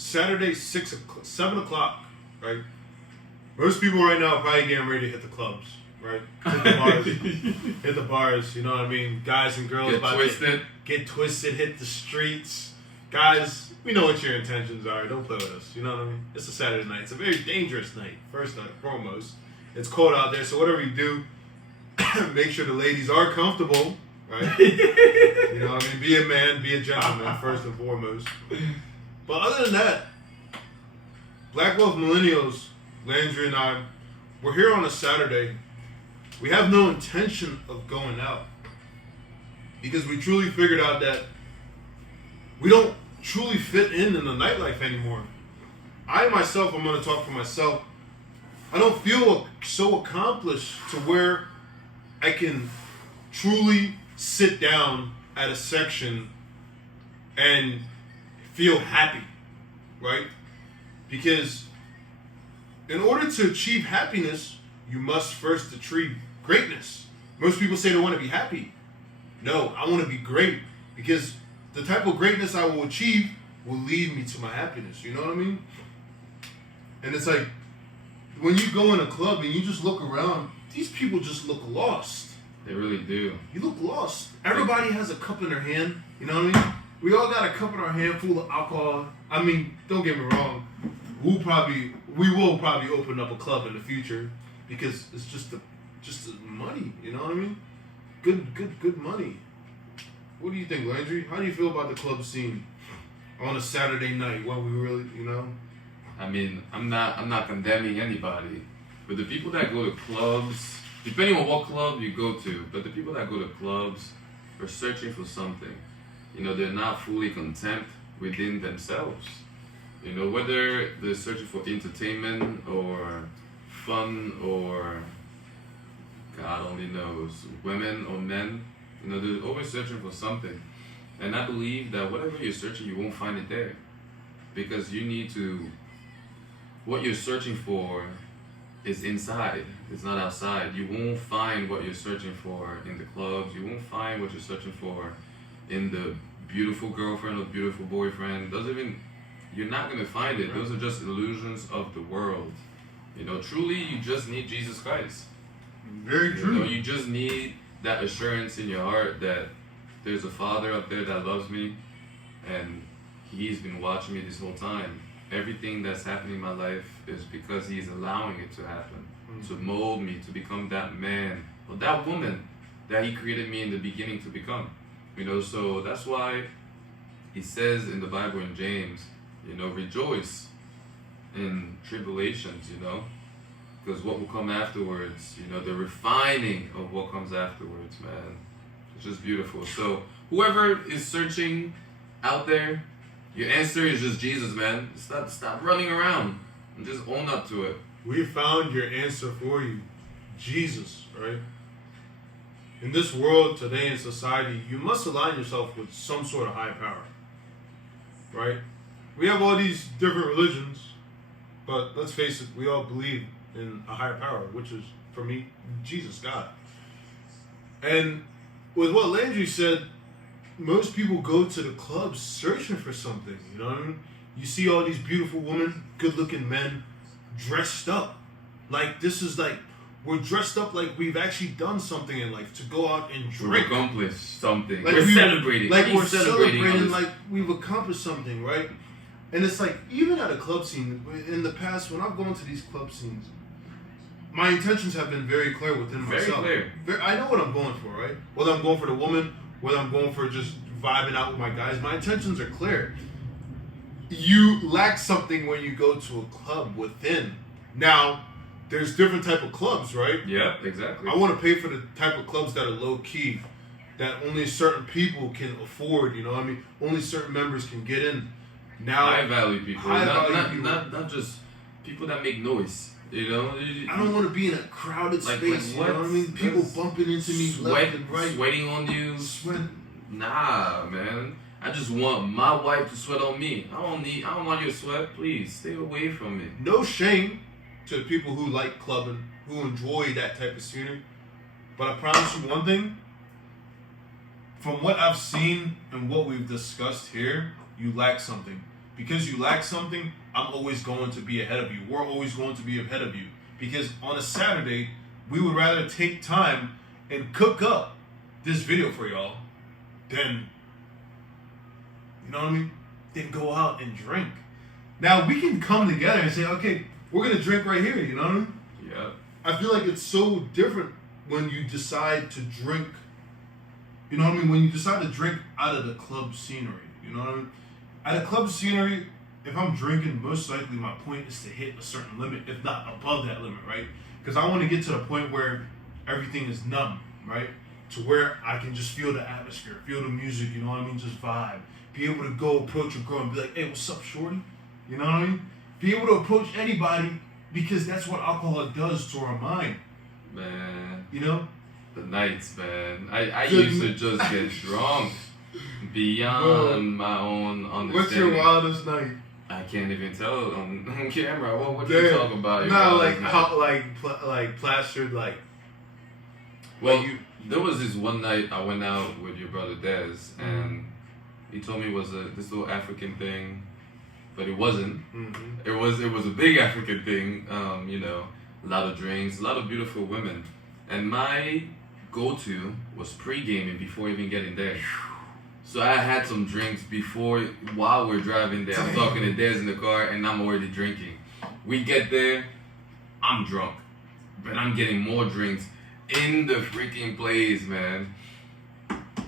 Saturday, 7 o'clock, right? Most people right now are probably getting ready to hit the clubs, right? Hit the bars. Hit the bars, you know what I mean? Guys and girls Get twisted. Get twisted, hit the streets. Guys, we know what your intentions are. Don't play with us, you know what I mean? It's a Saturday night. It's a very dangerous night, first and foremost. It's cold out there, so whatever you do, make sure the ladies are comfortable, right? You know what I mean? Be a man, be a gentleman, first and foremost. But other than that, Black Wealth Millennials, Landry and I, we're here on a Saturday. We have no intention of going out because we truly figured out that we don't truly fit in the nightlife anymore. I myself, I'm going to talk for myself, I don't feel so accomplished to where I can truly sit down at a section and feel happy, right? Because in order to achieve happiness, you must first achieve greatness. Most people say they want to be happy. No, I want to be great because the type of greatness I will achieve will lead me to my happiness. You know what I mean? And it's like when you go in a club and you just look around, these people just look lost. They really do. You look lost. Everybody has a cup in their hand. You know what I mean? We all got a cup in our hand full of alcohol. I mean, don't get me wrong. We will probably open up a club in the future because it's just the money. You know what I mean? Good money. What do you think, Landry? How do you feel about the club scene on a Saturday night? What we really, you know? I mean, I'm not condemning anybody, but the people that go to clubs, depending on what club you go to, but the people that go to clubs are searching for something. You know, they're not fully content within themselves. You know, whether they're searching for entertainment or fun or God only knows, women or men, you know, they're always searching for something. And I believe that whatever you're searching, you won't find it there. Because you need to, what you're searching for is inside, it's not outside. You won't find what you're searching for in the clubs, you won't find what you're searching for in the beautiful girlfriend or beautiful boyfriend. You're not going to find it. Those are just illusions of the world. You know, truly, you just need Jesus Christ. Very true. You know, you just need that assurance in your heart that there's a Father up there that loves me, and He's been watching me this whole time. Everything that's happening in my life is because He's allowing it to happen, to mold me, to become that man or that woman that He created me in the beginning to become. You know, so that's why He says in the Bible in James, you know, rejoice in tribulations, you know, because what will come afterwards, you know, the refining of what comes afterwards, man, it's just beautiful. So whoever is searching out there, your answer is just Jesus, man. Stop running around and just own up to it. We found your answer for you, Jesus, right? In this world today in society, you must align yourself with some sort of high power, right? We have all these different religions, but let's face it, we all believe in a higher power, which is, for me, Jesus, God. And with what Landry said, most people go to the clubs searching for something, you know what I mean? You see all these beautiful women, good-looking men, dressed up. Like, this is like, we're dressed up like we've actually done something in life, to go out and drink. We've accomplished something. Like we're celebrating. Like we're celebrating like we've accomplished something, right? And it's like, even at a club scene, in the past, when I've gone to these club scenes, my intentions have been very clear within myself. Very clear. I know what I'm going for, right? Whether I'm going for the woman, whether I'm going for just vibing out with my guys, my intentions are clear. You lack something when you go to a club within. Now, there's different type of clubs, right? Yeah, exactly. I want to pay for the type of clubs that are low key, that only certain people can afford. You know what I mean? Only certain members can get in. Now, high value people, not just people that make noise. You know, I don't want to be in a crowded space. You know what I mean? People bumping into me left and right, sweating on you. Nah, man. I just want my wife to sweat on me. I don't want your sweat. Please stay away from me. No shame to people who like clubbing, who enjoy that type of scenery. But I promise you one thing. From what I've seen and what we've discussed here, you lack something. because you lack something, I'm always going to be ahead of you. We're always going to be ahead of you. Because on a Saturday, we would rather take time and cook up this video for y'all than, you know what I mean? Than go out and drink. Now, we can come together and say, okay, we're going to drink right here, you know what I mean? Yeah. I feel like it's so different when you decide to drink, you know what I mean? When you decide to drink out of the club scenery, you know what I mean? At a club scenery, if I'm drinking, most likely my point is to hit a certain limit, if not above that limit, right? Because I want to get to the point where everything is numb, right? To where I can just feel the atmosphere, feel the music, you know what I mean? Just vibe. Be able to go approach a girl and be like, hey, what's up, shorty? You know what I mean? Be able to approach anybody because that's what alcohol does to our mind. Man. You know? The nights, man. I used to just get drunk beyond my own understanding. What's your wildest night? I can't even tell on camera. What Damn. you talking about? Nah, like how, like plastered, like. Well, like you. There was this one night I went out with your brother Dez, and he told me it was this little African thing, but it wasn't. Mm-hmm. It was a big African thing. You know, a lot of drinks, a lot of beautiful women, and my go-to was pre-gaming before even getting there. So I had some drinks while we're driving there. I'm talking to Dez in the car, and I'm already drinking. We get there, I'm drunk, but I'm getting more drinks in the freaking place, man.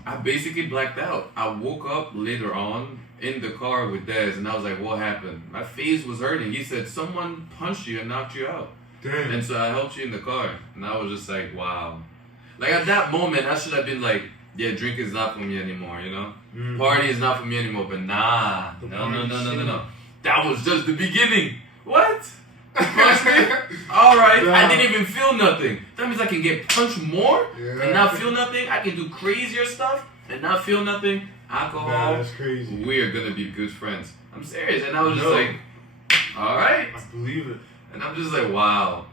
I basically blacked out. I woke up later on in the car with Dez, and I was like, what happened? My face was hurting. He said, someone punched you and knocked you out. Damn. And so I helped you in the car. And I was just like, wow. Like at that moment, I should have been like, yeah, drink is not for me anymore, you know? Mm-hmm. Party is not for me anymore. But nah. No. That was just the beginning. What? Punch me? Alright, I didn't even feel nothing. That means I can get punched more and not feel nothing. I can do crazier stuff and not feel nothing. Alcohol. Nah, that's crazy. We're gonna be good friends. I'm serious. And I was just like, alright. I believe it. And I'm just like, wow.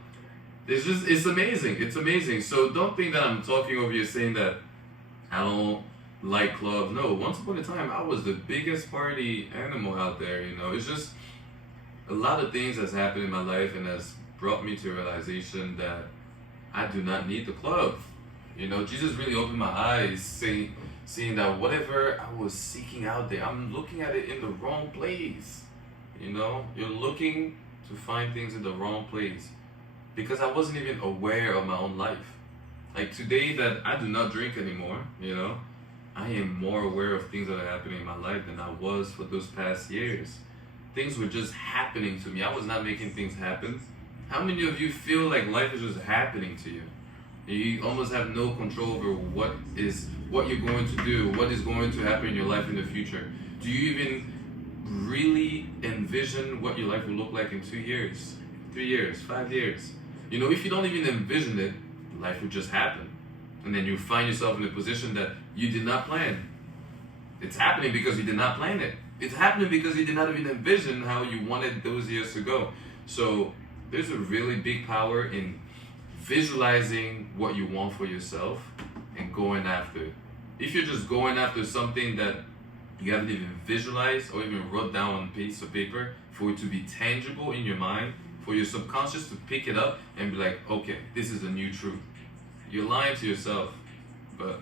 It's amazing. It's amazing. So don't think that I'm talking over you saying that I don't like clubs. No, once upon a time, I was the biggest party animal out there, you know. It's just a lot of things that's happened in my life and has brought me to a realization that I do not need the club. You know, Jesus really opened my eyes, seeing that whatever I was seeking out there, I'm looking at it in the wrong place. You know, you're looking to find things in the wrong place because I wasn't even aware of my own life. Like today that I do not drink anymore, you know, I am more aware of things that are happening in my life than I was for those past years. Things were just happening to me. I was not making things happen. How many of you feel like life is just happening to you? You almost have no control over what you're going to do, what is going to happen in your life in the future. Do you even really envision what your life will look like in 2 years, 3 years, 5 years? You know, if you don't even envision it, life will just happen. And then you find yourself in a position that you did not plan. It's happening because you did not plan it. It's happening because you did not even envision how you wanted those years to go. So there's a really big power in visualizing what you want for yourself and going after it. If you're just going after something that you haven't even visualized or even wrote down on a piece of paper, for it to be tangible in your mind, for your subconscious to pick it up and be like, okay, this is a new truth. You're lying to yourself. But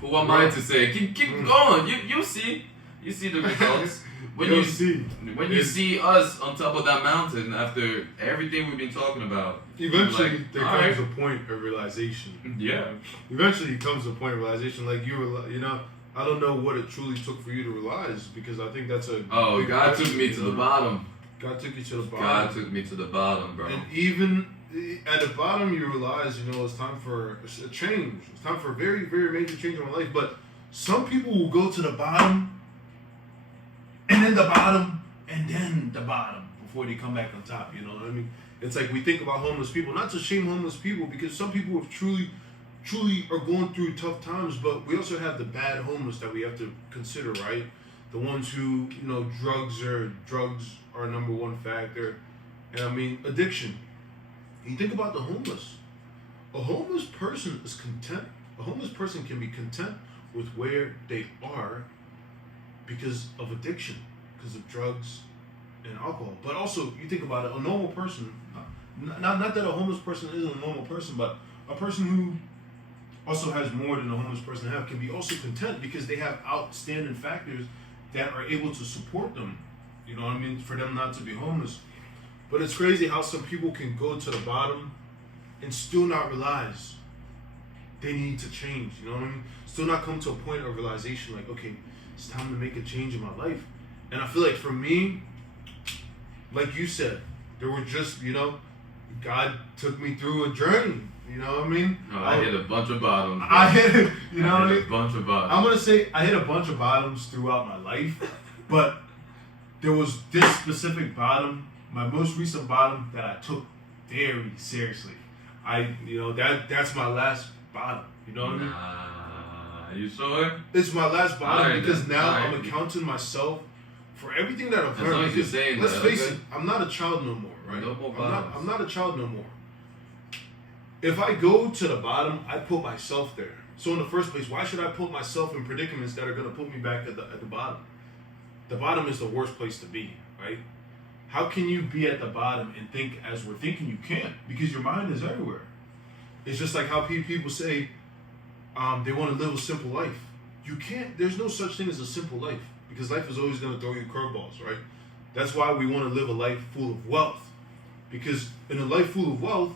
who am I to say? Keep going. You see the results. When you see us on top of that mountain after everything we've been talking about. Eventually, like, there comes a point of realization. Yeah. Eventually, comes a point of realization. Like you know, I don't know what it truly took for you to realize because I think that's a. Oh, God took me to the bottom. God took you to the bottom. God took me to the bottom, bro. And even at the bottom, you realize, you know, it's time for a change. It's time for a very, very major change in my life. But some people will go to the bottom. And then the bottom, and then the bottom before they come back on top. You know what I mean? It's like we think about homeless people, not to shame homeless people, because some people have truly are going through tough times. But we also have the bad homeless that we have to consider, right? The ones who, you know, drugs are number one factor, and I mean addiction. You think about the homeless. A homeless person is content. A homeless person can be content with where they are. Because of addiction, because of drugs and alcohol. But also, you think about it, a normal person, not that a homeless person isn't a normal person, but a person who also has more than a homeless person have can be also content because they have outstanding factors that are able to support them. You know what I mean? For them not to be homeless. But it's crazy how some people can go to the bottom and still not realize they need to change. You know what I mean? Still not come to a point of realization like, okay, it's time to make a change in my life. And I feel like for me, like you said, there were just, God took me through a journey. You know what I mean? No, I hit a bunch of bottoms. Bro. I hit, you know I what I hit mean? a bunch of bottoms. I'm gonna say I hit a bunch of bottoms throughout my life, but there was this specific bottom, my most recent bottom that I took very seriously. That's my last bottom. You know what I mean? Are you sure? It's my last bottom Alright, because then. now Alright. I'm accounting myself for everything that I've As long learned. as you're Because saying let's that, face okay. it, I'm not a child no more, right? No more I'm bottoms. not a child no more. If I go to the bottom, I put myself there. So in the first place, why should I put myself in predicaments that are going to put me back at the bottom? The bottom is the worst place to be, right? How can you be at the bottom and think as we're thinking? You can't, because your mind is everywhere. It's just like how people say they want to live a simple life. You can't. There's no such thing as a simple life, because life is always going to throw you curveballs, right? That's why we want to live a life full of wealth, because in a life full of wealth,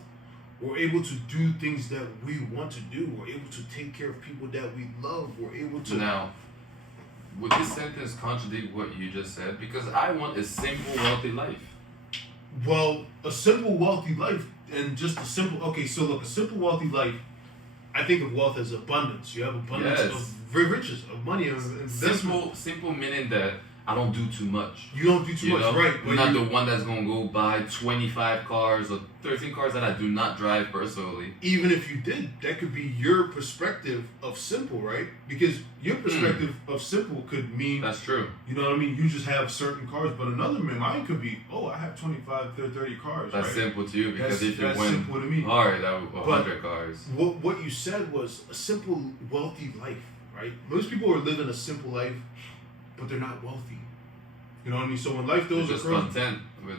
we're able to do things that we want to do. We're able to take care of people that we love. We're able to. Now, would this sentence contradict what you just said? Because I want a simple, wealthy life. Well, a simple, wealthy life, and just a simple. Okay, so look, a simple, wealthy life. I think of wealth as abundance. You have abundance Yes. of riches, of money, of investment. Simple meaning that I don't do too much. You don't do too much, right? I'm not the one that's gonna go buy 25 cars or 13 cars that I do not drive personally. Even if you did, that could be your perspective of simple, right? Because your perspective of simple could mean, That's true. you know what I mean? You just have certain cars, but another man, mine could be, oh, I have 25, 30 cars, That's right? simple to you because if you that's win simple to me. hard, that would 100 cars. What you said was a simple, wealthy life, right? Most people are living a simple life, but they're not wealthy. You know what I mean? So when life They're throws a just curve, content with.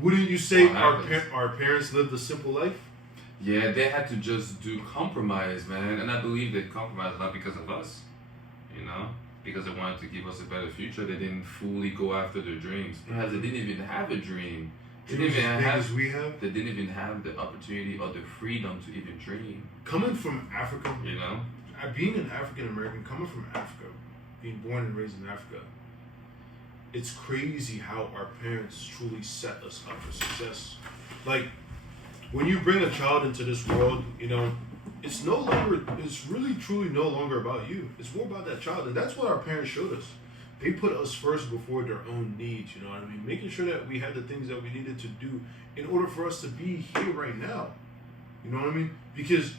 wouldn't you say what happens. our parents lived a simple life? Yeah, they had to just do compromise, man, and I believe they compromised not because of us, because they wanted to give us a better future. They didn't fully go after their dreams because they didn't even have a dream. They Dreams didn't as even big have. as we have. They didn't even have the opportunity or the freedom to even dream. Coming from Africa, being an African American, coming from Africa, being born and raised in Africa, it's crazy how our parents truly set us up for success. Like, when you bring a child into this world, it's really truly no longer about you. It's more about that child. And that's what our parents showed us. They put us first before their own needs, you know what I mean? Making sure that we had the things that we needed to do in order for us to be here right now. You know what I mean? Because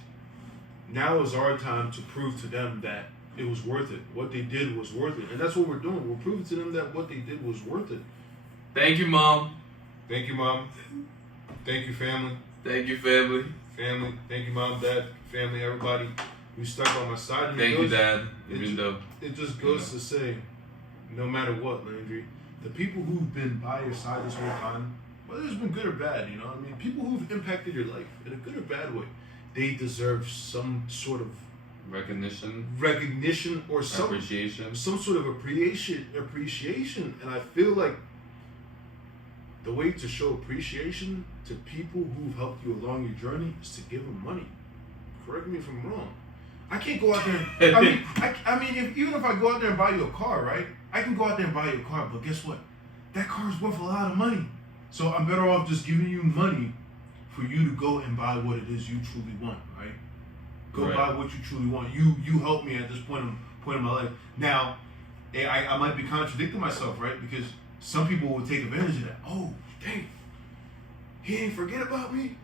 now is our time to prove to them that it was worth it. What they did was worth it. And that's what we're doing. We're proving to them that what they did was worth it. Thank you, Mom. Thank you, Mom. Thank you, family. Thank you, family. Family. Thank you, Mom, Dad, family, everybody who stuck on my side. And Thank you, Dad. Even though it just goes to say, no matter what, Landry, the people who've been by your side this whole time, whether it's been good or bad, you know what I mean? People who've impacted your life in a good or bad way, they deserve some sort of recognition or some sort of appreciation. And I feel like the way to show appreciation to people who've helped you along your journey is to give them money. Correct me if I'm wrong. I can't go out there. Even if I go out there and buy you a car, right? I can go out there and buy you a car, but guess what? That car's worth a lot of money. So I'm better off just giving you money for you to go and buy what it is you truly want, right? Go buy what you truly want. You help me at this point in my life. Now, I might be contradicting myself, right? Because some people will take advantage of that. Oh, dang. He ain't forget about me?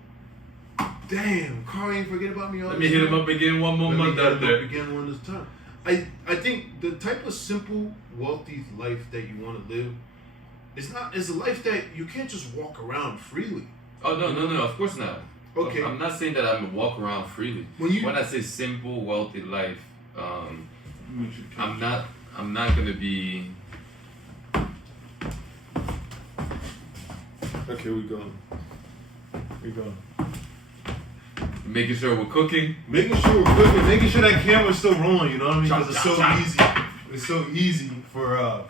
Damn, Carl ain't forget about me all Let this me hit time. him up again one more month out there. Again one this time. I think the type of simple, wealthy life that you want to live is a life that you can't just walk around freely. Oh, no, of course not. Okay. I'm not saying that I'm gonna walk around freely. When I say simple, wealthy life, I'm not gonna be Okay, we going. We going. Making sure we're cooking. Making sure we're cooking, making sure that camera's still rolling, you know what I mean? Chop, Because it's chop, so chop. easy. It's so easy for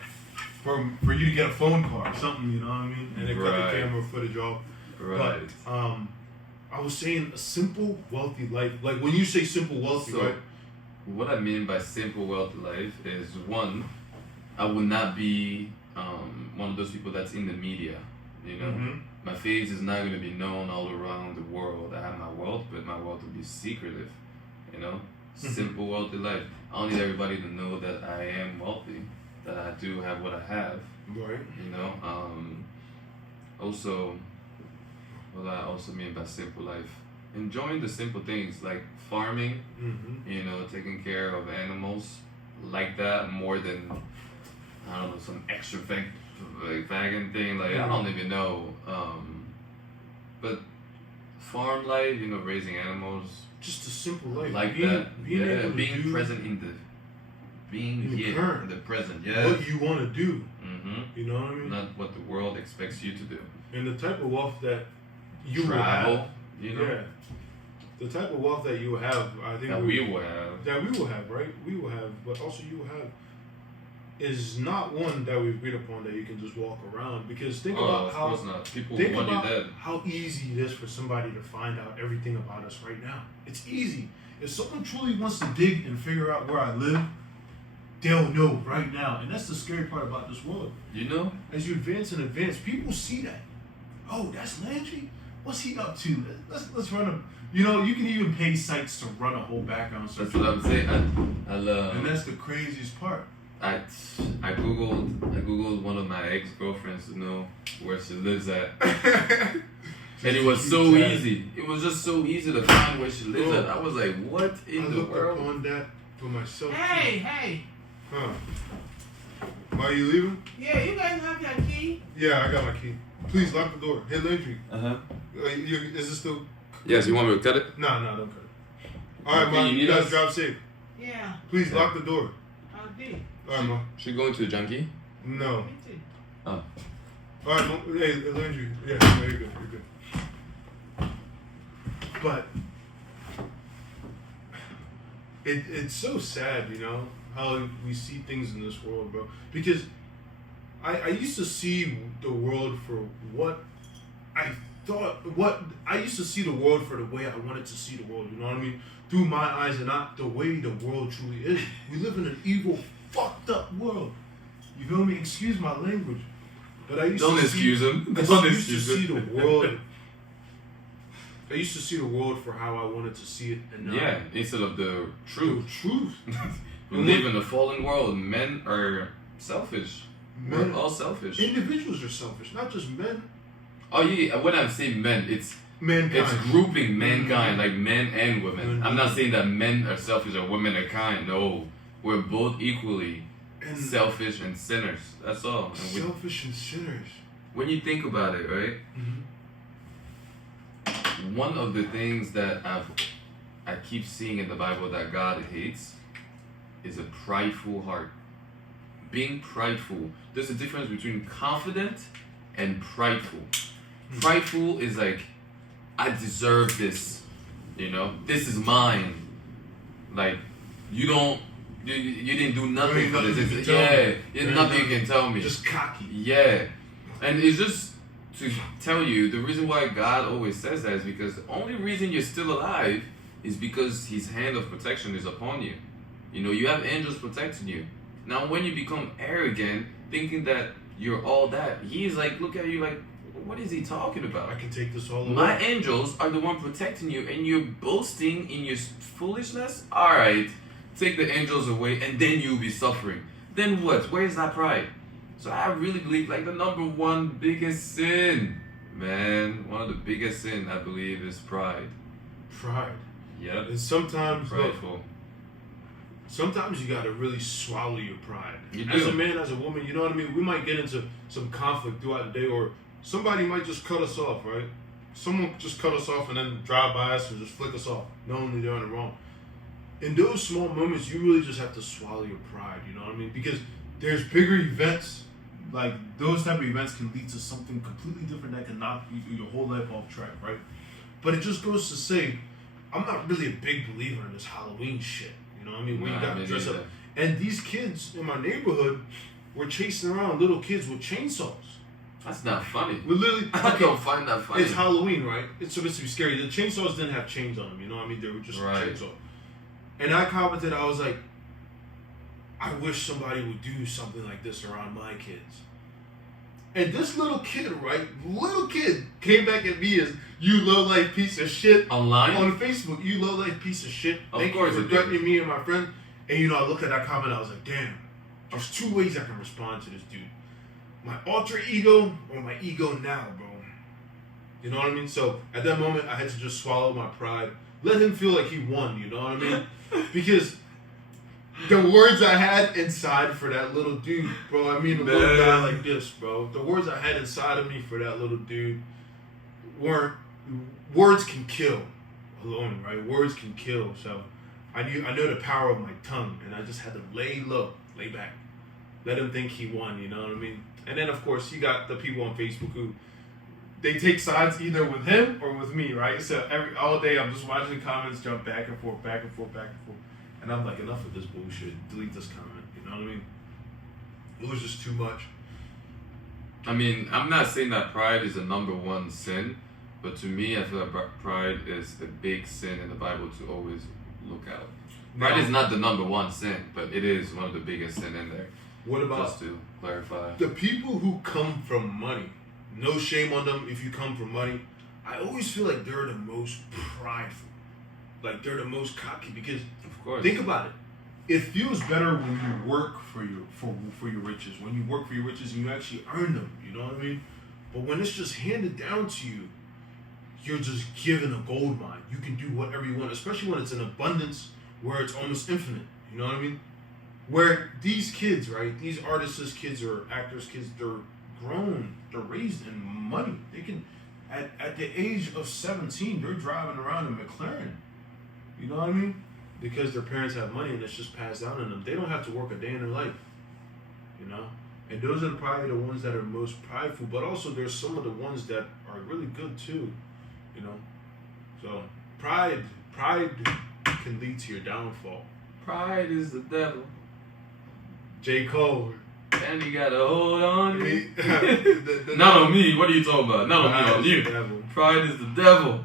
you to get a phone call or something, you know what I mean? And then cut Right. the camera footage off. Right. But I was saying a simple, wealthy life. Like when you say simple, wealthy, So, right? what I mean by simple wealthy life is one, I would not be one of those people that's in the media. You know, Mhm. my face is not going to be known all around the world. I have my wealth, but my wealth will be secretive. You know, simple wealthy life. I don't need everybody to know that I am wealthy, that I do have what I have. Right. You know, also, what I also mean by simple life, enjoying the simple things like farming. Mm-hmm. You know, taking care of animals like that more than I don't know some extravagant thing. Like I don't even know. But farm life, you know, raising animals Just a simple life. like being, that. Being Yeah, able to being do present in the being in the here current. in the present. Yeah. what you want to do. Mm-hmm. You know what I mean? Not what the world expects you to do. And the type of wealth that you Travel. will have. You know. Yeah. The type of wealth that you will have, I think That we will have. that we will have, right? We will have, but also you will have, is not one that we've agreed upon that you can just walk around. Because think Oh, about of how course not. People think want you about dead. how easy it is for somebody to find out everything about us right now. It's easy. If someone truly wants to dig and figure out where I live, they'll know right now. And that's the scary part about this world. You know. As you advance and advance, people see that. Oh, that's Landry? What's he up to? Let's run a. You know, you can even pay sites to run a whole background search. That's what I'm saying. I love. And that's the craziest part. I googled one of my ex-girlfriends to know where she lives at, and it was so easy. It was just so easy to find where she lives at. I was like, what I in the looked world? upon that for myself. Hey, hey. Too. Huh. Are you leaving? Yeah, you guys have your key? Yeah, I got my key. Please lock the door. Hey, Landry. Uh-huh. Is this still? Yes, you want me to cut it? No, don't cut it. All right, Okay, Mom. you You need guys us? drive safe. Yeah, Please Yeah. lock the door. I did. All right, Mom. She going to the junkie? No. Me too. All right, Mom. Hey, Landry. Yeah, no, you're good. You're good. But it's so sad, you know, how we see things in this world, bro. Because I used to see the world for what I used to see the world for the way I wanted to see the world, you know what I mean? Through my eyes and not the way the world truly is. We live in an evil, fucked up world. You feel me? Excuse my language. But I used Don't to excuse him. I Don't used to excuse see him. the world. I used to see the world for how I wanted to see it, and now Yeah, instead of the the truth. truth. We live in a fallen world. Men are selfish. Men, We're all selfish. individuals are selfish, not just men. Oh yeah, when I say men, it's Mankind. grouping mankind, like men and women. Mhm. I'm not saying that men are selfish or women are kind. No, we're both equally and selfish and sinners. That's all. And selfish and sinners. when you think about it, right? One of the things that I keep seeing in the Bible that God hates is a prideful heart. Being prideful. There's a difference between confident and prideful. Prideful is like, I deserve this. You know, this is mine. Like, you didn't do nothing ain't for nothing this. you It's, can tell me. yeah, There there's ain't nothing you nothing. can tell me. Just cocky. Yeah. And it's just to tell you, the reason why God always says that is because the only reason you're still alive is because His hand of protection is upon you. You know, you have angels protecting you. Now, when you become arrogant, thinking that you're all that, He's like, look at you like, what is He talking about? I can take this all away. My angels are the one protecting you, and you're boasting in your foolishness? Alright, take the angels away, and then you'll be suffering. Then what? Where's that pride? So I really believe, like, the number one biggest sin, man, one of the biggest sin, I believe, is pride. Pride. Yep. And sometimes, look, Prideful. sometimes you gotta really swallow your pride. You As do. a man, as a woman, you know what I mean? We might get into some conflict throughout the day, or somebody might just cut us off, right? Someone just cut us off and then drive by us and just flick us off, knowing they're in the wrong. In those small moments, you really just have to swallow your pride, you know what I mean? Because there's bigger events like those type of events can lead to something completely different that can knock your whole life off track, right? But it just goes to say, I'm not really a big believer in this Halloween shit. You know what I mean? When you got to dress up. And these kids in my neighborhood were chasing around little kids with chainsaws. That's not funny. We literally. I don't find that funny. It's Halloween, right? It's supposed to be scary. The chainsaws didn't have chains on them. You know what I mean? They were just Right. chainsaw. And I commented. I was like, I wish somebody would do something like this around my kids. And this little kid, right? Little kid came back at me as, you low life piece of shit. Online? On Facebook, you low life piece of shit. Of Thank course you it for did. threatening me and my friend. And you know, I look at that comment, I was like, damn, there's two ways I can respond to this dude. My alter ego or my ego now, bro. You know what I mean? So at that moment, I had to just swallow my pride. Let him feel like he won, you know what I mean? Because the words I had inside for that little dude, bro, I mean a little guy like this, bro. The words I had inside of me for that little dude weren't, words can kill alone, right? Words can kill. So I know the power of my tongue, and I just had to lay low, lay back. Let him think he won, you know what I mean? And then of course you got the people on Facebook who they take sides either with him or with me, right? So all day I'm just watching the comments jump back and forth, back and forth, back and forth. And I'm like, enough of this bullshit. Delete this comment. You know what I mean? It was just too much. I mean, I'm not saying that pride is the number one sin, but to me, I feel like pride is a big sin in the Bible to always look out. Pride Now, is not the number one sin, but it is one of the biggest sin in there. what about Just to clarify. the people who come from money? No shame on them if you come from money. I always feel like they're the most prideful. Like they're the most cocky because Of course. think about it. It feels better when you work for your riches. When you work for your riches and you actually earn them. You know what I mean? But when it's just handed down to you, you're just given a gold mine. You can do whatever you want, especially when it's in abundance where it's almost infinite. You know what I mean? Where these kids, right? These artists' kids or actors' kids, they're grown. They're raised in money. They can, at the age of 17, they're driving around in McLaren. You know what I mean? Because their parents have money and it's just passed down on them. They don't have to work a day in their life. You know? And those are probably the ones that are most prideful. But also there's some of the ones that are really good too. You know? So pride can lead to your downfall. Pride is the devil. J. Cole. And you gotta hold on. The Not on me. What are you talking about? Not on me, on you. Devil. Pride is the devil.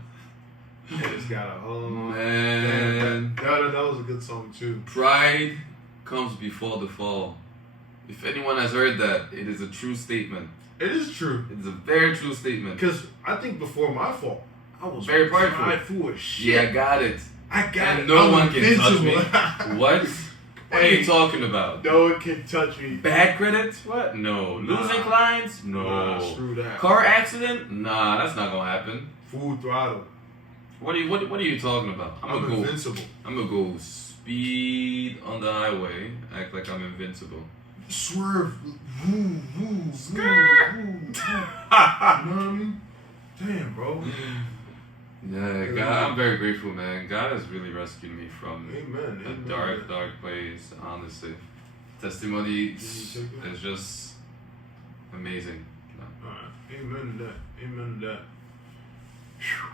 It's got a whole Man. that was a good song too. Pride comes before the fall. If anyone has heard that, it is a true statement. It is true. It's a very true statement. Because I think before my fall, I was Very prideful. prideful as shit. Yeah, I got it. I got And it. no I'm one can touch me. invincible. What? What are Hey. you talking about? No one can touch me. Bad credit? What? No. Nah. Losing clients? No. Nah, screw that. Car accident? Nah, that's not gonna happen. Full throttle. What are you talking about? I'm invincible. I'm gonna go speed on the highway, act like I'm invincible. Swerve. Woo, woo, woo, woo, woo. You know what I mean? Damn, bro. Yeah, God, I'm very grateful, man. God has really rescued me from Amen. a Amen. dark place, honestly. Testimony Did you take it? is just amazing. No. Alright. Amen to that. Amen to that. Phew.